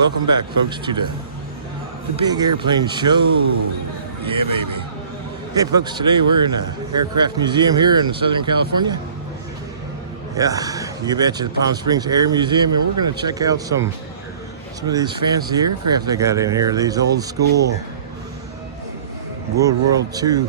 welcome back, folks, to the Big Airplane Show. Yeah, baby. Hey, folks, today we're in an aircraft museum here in Southern California. Yeah, you betcha, the Palm Springs Air Museum, and we're going to check out some of these fancy aircraft they got in here. These old school World War II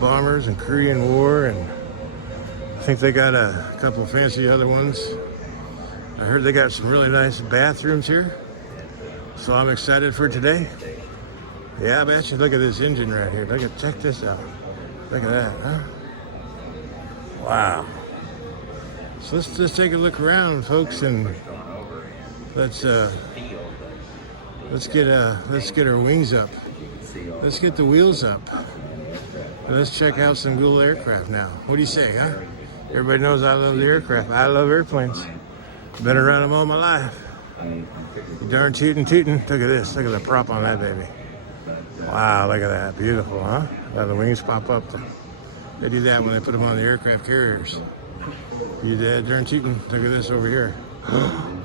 bombers and Korean War, and I think they got a couple of fancy other ones. I heard they got some really nice bathrooms here, so I'm excited for today. Yeah, I bet you. Look at this engine right here. Check this out. Look at that, huh? Wow. So let's just take a look around, folks, and let's get our wings up. Let's get the wheels up. And let's check out some cool aircraft now. What do you say, huh? Everybody knows I love the aircraft. I love airplanes. Been around them all my life. Darn tootin'. Look at this. Look at the prop on that baby. Wow, look at that. Beautiful, huh? Now the wings pop up. They do that when they put them on the aircraft carriers. You dead darn tootin'. Look at this over here.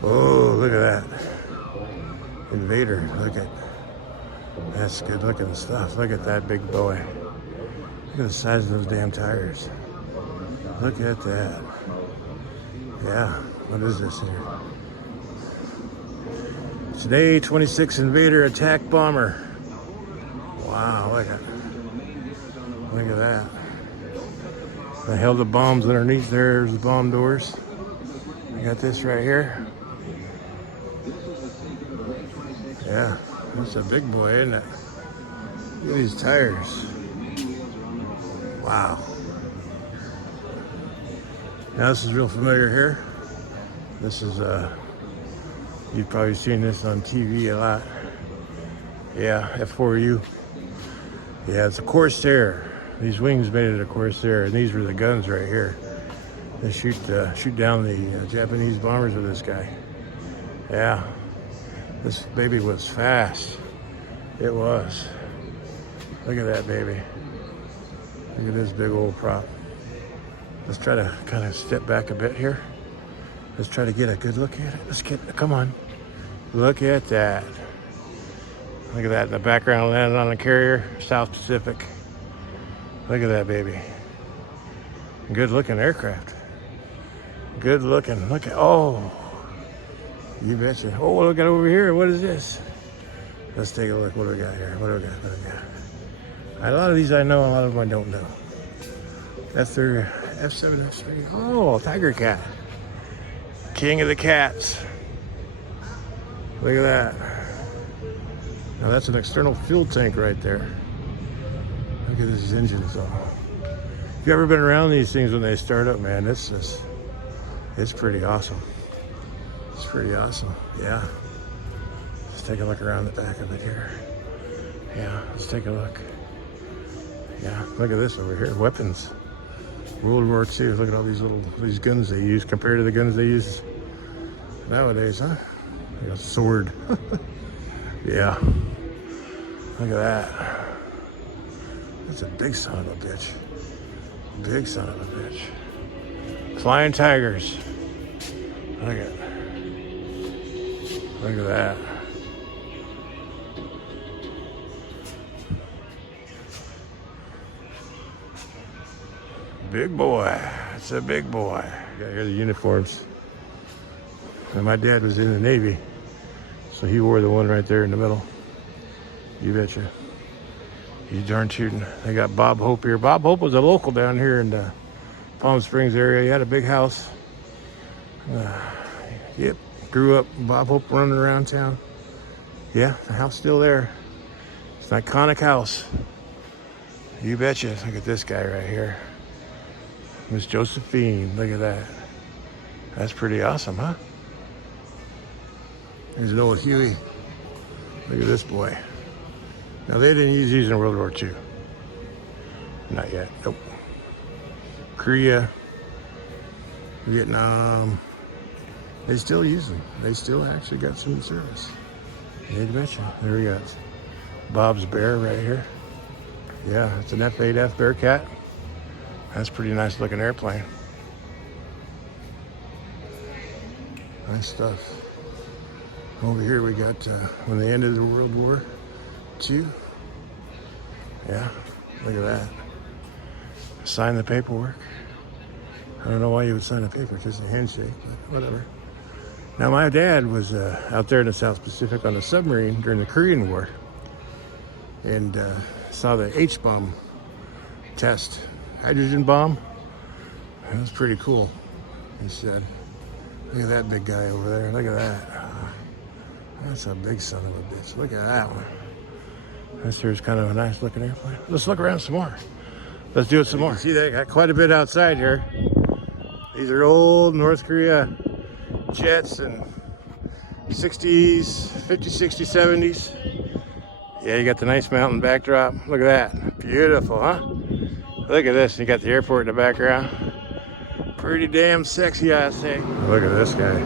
Oh, look at that. Invader. Look at. That's good looking stuff. Look at that big boy. Look at the size of those damn tires. Look at that. Yeah. What is this here? It's an A-26 Invader attack bomber. Wow, look at that. They held the bombs underneath there. There's the bomb doors. I got this right here. Yeah, that's a big boy, isn't it? Look at these tires. Wow. Now this is real familiar here. This is, you've probably seen this on TV a lot. Yeah, F4U. Yeah, it's a Corsair. These wings made it a Corsair, and these were the guns right here. They shoot down the Japanese bombers with this guy. Yeah, this baby was fast. It was. Look at that baby. Look at this big old prop. Let's try to kind of step back a bit here. Let's try to get a good look at it. Come on. Look at that. Look at that in the background, landing on the carrier, South Pacific. Look at that baby. Good looking aircraft. Good looking. Look at, oh, you betcha. Oh, look at over here. What is this? Let's take a look. What do we got here? What do we got? A lot of these I know, a lot of them I don't know. That's their F7, F3. Oh, Tiger Cat. King of the cats. Look at that. Now that's an external fuel tank right there. Look at this engine. So, if you've ever been around these things when they start up, man, it's pretty awesome. It's pretty awesome. Yeah. Let's take a look around the back of it here. Yeah, let's take a look. Yeah, look at this over here. Weapons. World War II. Look at all these guns they use compared to the guns they use nowadays, huh? Like a sword. Yeah. Look at that. That's a big son of a bitch. Big son of a bitch. Flying Tigers. Look at that. Big boy. It's a big boy. Got here the uniforms. And my dad was in the Navy, so he wore the one right there in the middle. You betcha. He's darn tootin'. They got Bob Hope here. Bob Hope was a local down here in the Palm Springs area. He had a big house. Yep, grew up. Bob Hope running around town. Yeah, the house still there. It's an iconic house. You betcha. Look at this guy right here. Miss Josephine. Look at that. That's pretty awesome, huh? There's an old Huey. Look at this boy. Now, they didn't use these in World War II. Not yet. Nope. Korea, Vietnam. They still use them. They still actually got some service. Yeah, betcha. There we go. Bob's Bear right here. Yeah, it's an F8F Bearcat. That's a pretty nice looking airplane. Nice stuff. Over here we got when they ended the World War II. Yeah, look at that. Sign the paperwork. I don't know why you would sign a paper, just a handshake, but whatever. Now, my dad was out there in the South Pacific on a submarine during the Korean War and saw the H-bomb test, hydrogen bomb. That was pretty cool, he said. Look at that big guy over there. Look at that. That's a big son of a bitch. Look at that one. This here's kind of a nice looking airplane. Let's look around some more. Let's do it some more. See, they got quite a bit outside here. These are old North Korea jets and 60s, 50s, 60s, 70s. Yeah, you got the nice mountain backdrop. Look at that. Beautiful, huh? Look at this. You got the airport in the background. Pretty damn sexy, I say. Look at this guy.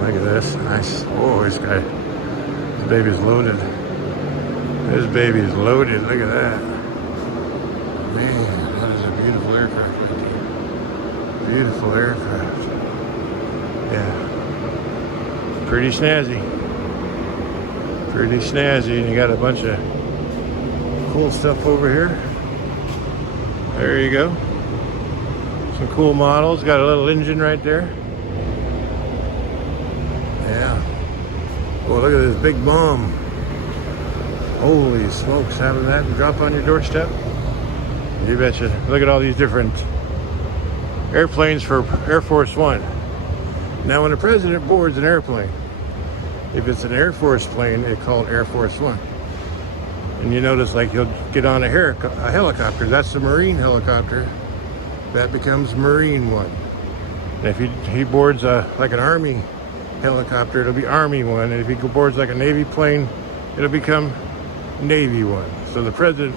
Look at this. Nice. Oh, this guy. This baby's loaded. This baby's loaded. Look at that. Man, that is a beautiful aircraft right there. Beautiful aircraft. Yeah. Pretty snazzy. Pretty snazzy. And you got a bunch of cool stuff over here. There you go. Some cool models. Got a little engine right there. Yeah. Oh, look at this big bomb. Holy smokes, having that drop on your doorstep? You betcha. Look at all these different airplanes for Air Force One. Now, when the president boards an airplane, if it's an Air Force plane, it's called Air Force One. And you notice, like, he'll get on a helicopter. That's the Marine helicopter. That becomes Marine One. And if he boards like an Army helicopter, it'll be Army One. And if he boards like a Navy plane, it'll become Navy One. So the president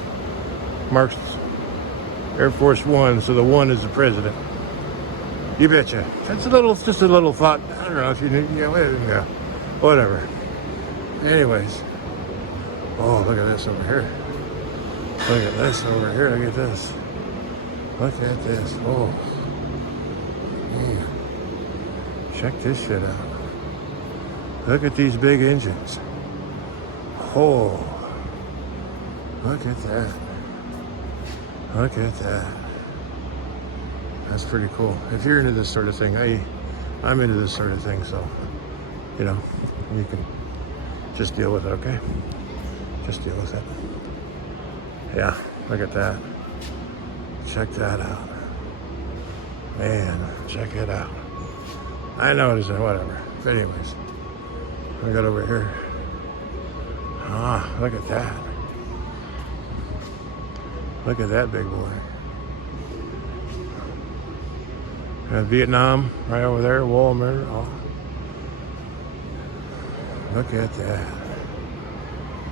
marks Air Force One, so the one is the president. You betcha. That's just a little thought. I don't know if you knew. Yeah, whatever. Anyways. Oh, look at this over here. Look at this over here. Look at this. Look at this. Oh. Man. Check this shit out. Look at these big engines. Oh. Look at that. Look at that. That's pretty cool. If you're into this sort of thing, I'm into this sort of thing, so, you know, you can just deal with it, okay? Just deal with it. Yeah, look at that. Check that out. Man, check it out. I know it isn't, whatever. But anyways, I got over here. Ah, look at that. Look at that big boy. Vietnam, right over there, Walmart. Oh. Look at that.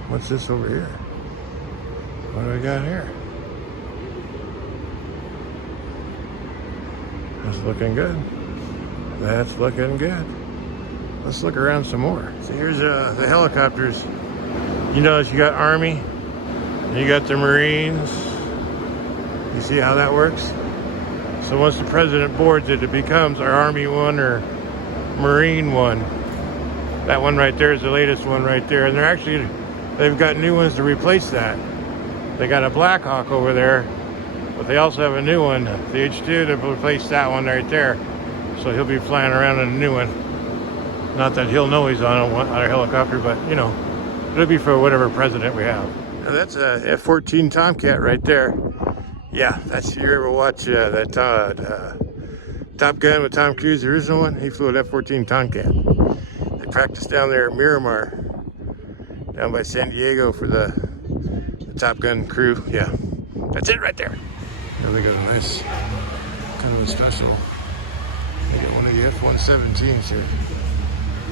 What's this over here? What do we got here? That's looking good. That's looking good. Let's look around some more. So here's the helicopters. You notice you got Army, and you got the Marines. You see how that works? So once the president boards it, it becomes our Army One or Marine One. That one right there is the latest one right there. And they've got new ones to replace that. They got a Black Hawk over there, but they also have a new one, the H-2, to replace that one right there. So he'll be flying around in a new one. Not that he'll know he's on a helicopter, but, you know, it'll be for whatever president we have. Now that's a F-14 Tomcat right there. Yeah, that's, you ever watch that Top Gun with Tom Cruise, the original one? He flew an F-14 Tomcat. They practiced down there at Miramar, down by San Diego for the Top Gun crew. Yeah, that's it right there. Yeah, they got a nice, kind of a special. They got one of the F-117s here,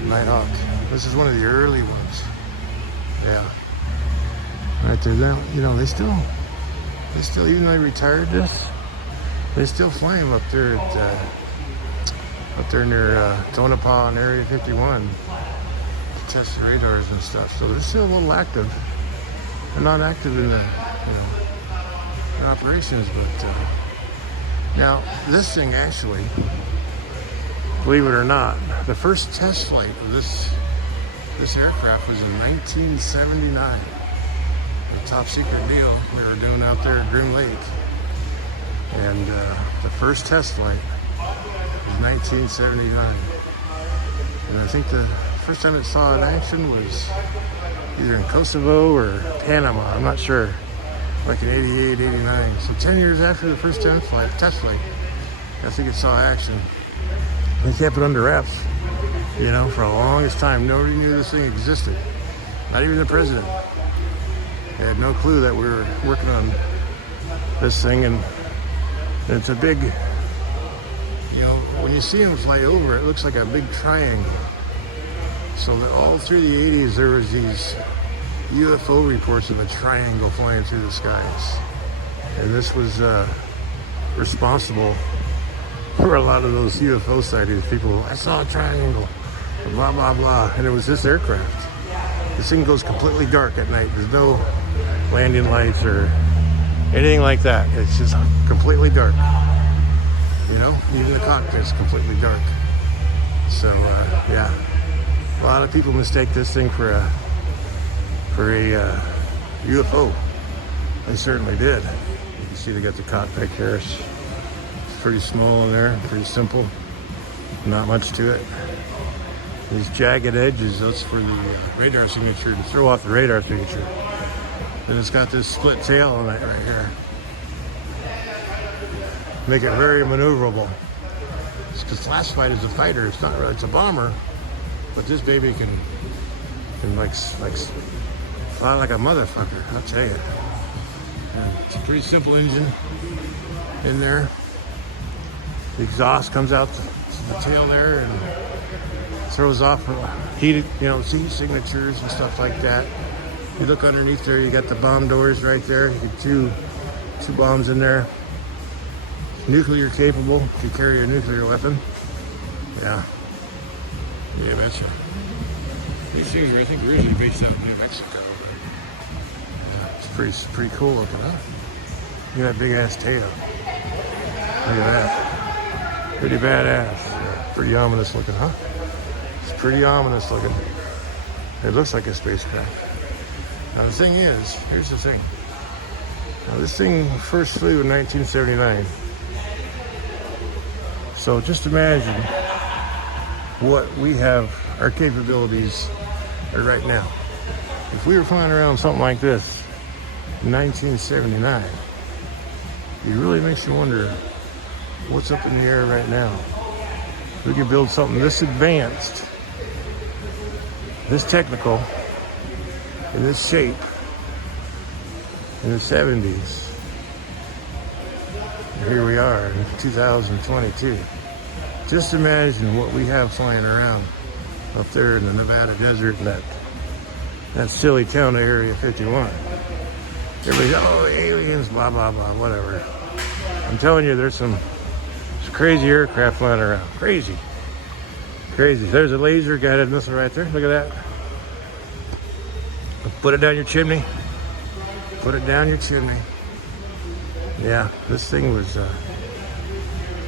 Nighthawk. This is one of the early ones. Yeah, right there. Now, you know, they still, even though they retired this, they still fly them up there at, up there near Tonopah and Area 51 to test the radars and stuff. So they're still a little active. They're not active in the, in operations, but now this thing actually, believe it or not, the first test flight of this This aircraft was in 1979. A top secret deal we were doing out there at Groom Lake. And the first test flight was 1979. And I think the first time it saw in action was either in Kosovo or Panama, I'm not sure. Like in 88, 89. So 10 years after the first test flight, I think it saw action. They kept it under wraps, you know, for the longest time. Nobody knew this thing existed. Not even the president. They had no clue that we were working on this thing, and it's a big, you know, when you see them fly over, it looks like a big triangle. So that all through the 80s, there was these UFO reports of a triangle flying through the skies. And this was responsible for a lot of those UFO sightings. People, I saw a triangle, blah, blah, blah. And it was this aircraft. This thing goes completely dark at night. There's no landing lights or anything like that. It's just completely dark. You know, even the cockpit's completely dark. So, yeah. A lot of people mistake this thing for a UFO. They certainly did. You can see they got the cockpit here. It's pretty small in there, pretty simple. Not much to it. These jagged edges, that's for the radar signature, to throw off the radar signature. Then it's got this split tail on it right here. Make it very maneuverable. It's classified as a fighter. It's not really, it's a bomber, but this baby can like fly like a motherfucker, I'll tell you. It's a pretty simple engine in there. The exhaust comes out the tail there and throws off heated, you know, heat signatures and stuff like that. You look underneath there, you got the bomb doors right there. You get two bombs in there. Nuclear capable if you carry a nuclear weapon. Yeah. Yeah, betcha. These things are, I think, originally based out of New Mexico. Yeah, it's pretty cool looking, huh? Look at that big ass tail. Look at that. Pretty badass. Yeah, pretty ominous looking, huh? It's pretty ominous looking. It looks like a spacecraft. Now the thing is, here's the thing. Now this thing first flew in 1979. So just imagine what we have, our capabilities are right now. If we were flying around something like this in 1979, it really makes you wonder what's up in the air right now. We could build something this advanced, this technical, in this shape, in the 70s. And here we are in 2022. Just imagine what we have flying around up there in the Nevada desert and that silly town of Area 51. Everybody's, oh, aliens, blah, blah, blah, whatever. I'm telling you, there's some crazy aircraft flying around. Crazy. Crazy. There's a laser guided missile right there. Look at that. Put it down your chimney. Put it down your chimney. Yeah, this thing was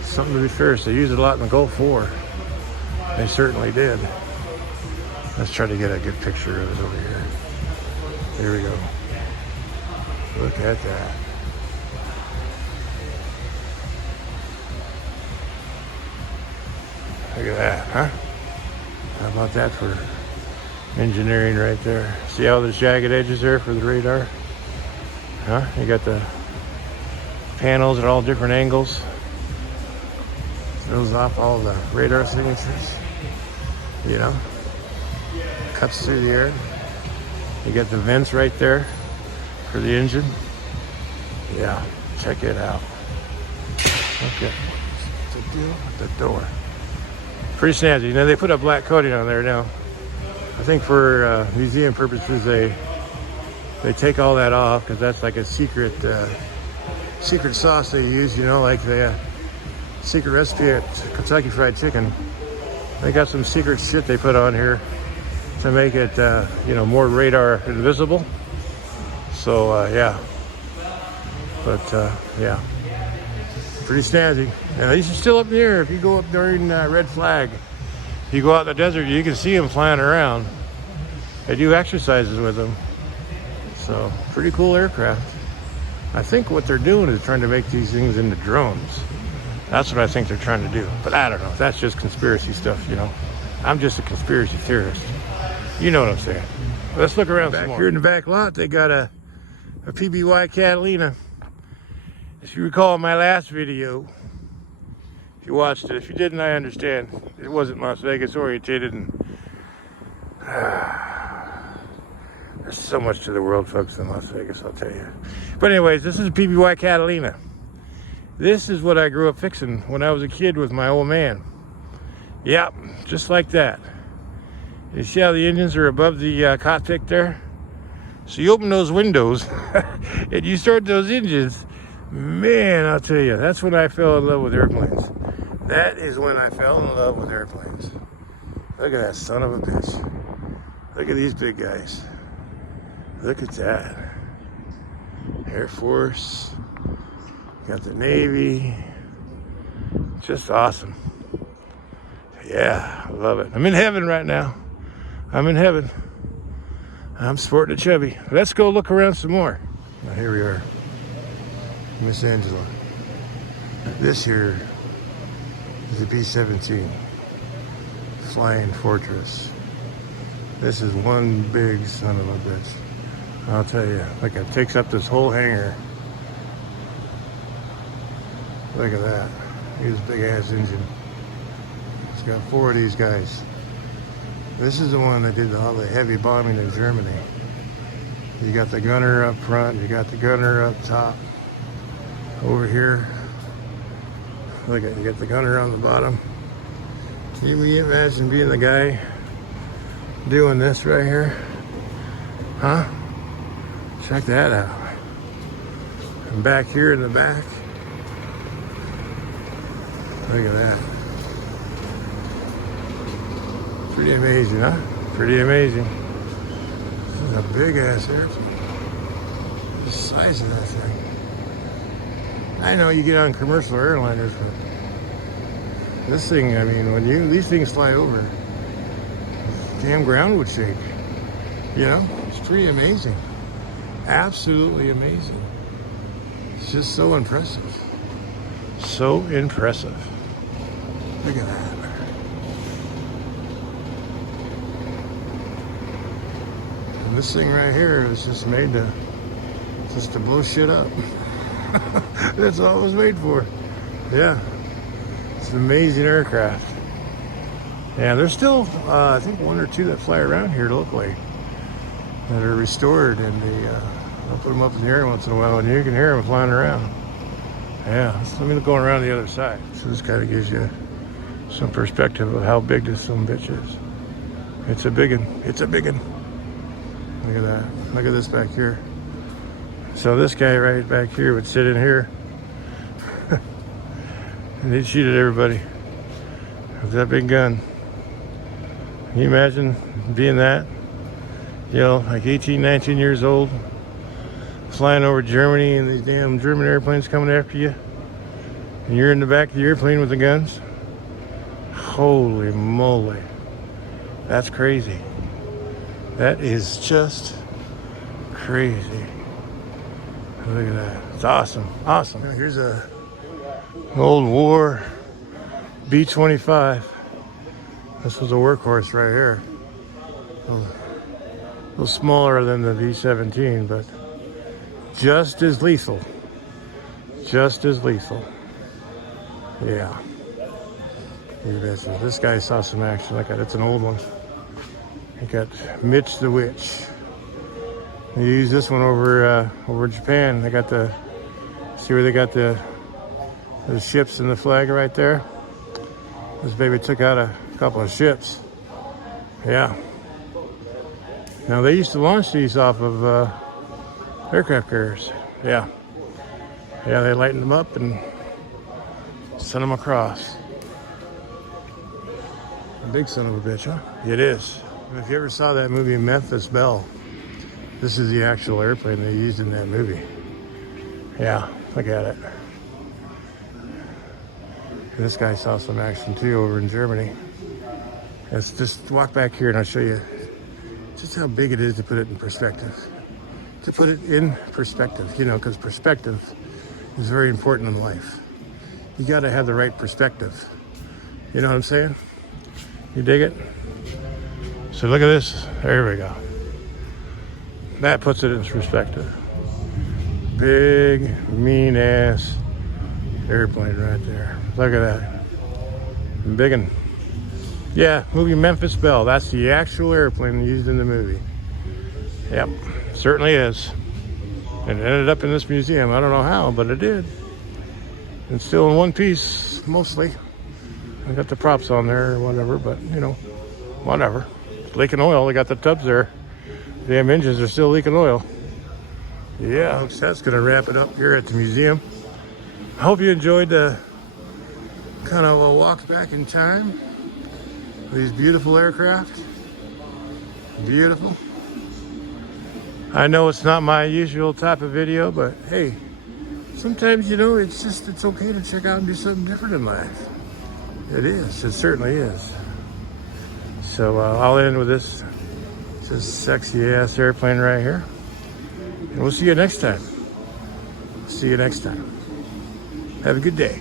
something to be fierce. They used it a lot in the Gulf War. They certainly did. Let's try to get a good picture of it over here. Here we go. Look at that. Look at that, huh? How about that for engineering right there? See how there's jagged edges there for the radar? Huh? You got the panels at all different angles. Throws off all the radar signatures. You know? Cuts through the air. You got the vents right there for the engine. Yeah, check it out. Okay. What's the deal with the door? Pretty snazzy. You know, they put a black coating on there now. I think for museum purposes, they take all that off because that's like a secret sauce they use. You know, like the secret recipe at Kentucky Fried Chicken. They got some secret shit they put on here to make it, you know, more radar invisible. So yeah, but yeah, pretty snazzy. And these are still up in the air. If you go up during red flag, you go out in the desert, you can see them flying around. They do exercises with them. So, pretty cool aircraft. I think what they're doing is trying to make these things into drones. That's what I think they're trying to do. But I don't know. That's just conspiracy stuff, you know. I'm just a conspiracy theorist. You know what I'm saying. Let's look around back here in the back lot. They got a PBY Catalina. If you recall my last video, if you watched it, if you didn't, I understand. It wasn't Las Vegas orientated, and there's so much to the world, folks, in Las Vegas, I'll tell you. But anyways, this is a PBY Catalina. This is what I grew up fixing when I was a kid with my old man. Yep, just like that. You see how the engines are above the cockpit there? So you open those windows and you start those engines. Man, I'll tell you, that's when I fell in love with airplanes. That is when I fell in love with airplanes. Look at that son of a bitch. Look at these big guys. Look at that. Air Force. Got the Navy. Just awesome. Yeah, I love it. I'm in heaven right now. I'm in heaven. I'm sporting a Chevy. Let's go look around some more. Now here we are. Miss Angela. This here is the B-17 Flying Fortress. This is one big son of a bitch. I'll tell you, like it takes up this whole hangar. Look at that. Here's a big ass engine. It's got 4 of these guys. This is the one that did all the heavy bombing in Germany. You got the gunner up front, you got the gunner up top. Over here, look at, you got the gunner on the bottom. Can you imagine being the guy doing this right here? Huh? Check that out. And back here in the back, look at that. Pretty amazing, huh? Pretty amazing. This is a big ass airplane. The size of that thing. I know you get on commercial airliners, but this thing, I mean, when these things fly over, damn ground would shake. You know, it's pretty amazing. Absolutely amazing. It's just so impressive. So impressive. Look at that. And this thing right here was just made to blow shit up. That's all it was made for. Yeah. It's an amazing aircraft. Yeah, there's still, I think 1 or 2 that fly around here locally that are restored, and I'll put them up in the air once in a while, and you can hear them flying around. Yeah, so let me go around the other side. So this kind of gives you some perspective of how big this son of a bitch is. It's a big one. It's a big one. Look at that. Look at this back here. So this guy right back here would sit in here and he'd shoot at everybody with that big gun. Can you imagine being that? You know, like 18, 19 years old, flying over Germany and these damn German airplanes coming after you, and you're in the back of the airplane with the guns? Holy moly. That's crazy. That is just crazy. Look at that. It's awesome. Awesome. Here's an old war B-25. This was a workhorse right here. A little smaller than the B-17, but just as lethal. Just as lethal. Yeah. This guy saw some action. Look at it. It's an old one. I got Mitch the Witch. They use this one over in Japan. They got the, see where they got the ships and the flag right there? This baby took out a couple of ships. Yeah. Now they used to launch these off of aircraft carriers. Yeah. Yeah, they lightened them up and sent them across. A big son of a bitch, huh? It is. If you ever saw that movie Memphis Belle, this is the actual airplane they used in that movie. Yeah, look at it. And this guy saw some action too over in Germany. Let's just walk back here and I'll show you just how big it is to put it in perspective. To put it in perspective, you know, because perspective is very important in life. You got to have the right perspective. You know what I'm saying? You dig it? So look at this. There we go. That puts it in perspective. Big, mean ass airplane right there. Look at that. Big one. Yeah, movie Memphis Belle. That's the actual airplane used in the movie. Yep, certainly is. And it ended up in this museum. I don't know how, but it did. And still in one piece, mostly. I got the props on there or whatever, but you know, whatever. It's leaking oil. They got the tubs there. Damn engines are still leaking oil. Yeah, folks, that's gonna wrap it up here at the museum. I hope you enjoyed the kind of a walk back in time with these beautiful aircraft. Beautiful. I know it's not my usual type of video, but hey, sometimes, you know, it's okay to check out and do something different in life. It is. It certainly is. So I'll end with this just sexy ass airplane right here. And we'll see you next time. See you next time. Have a good day.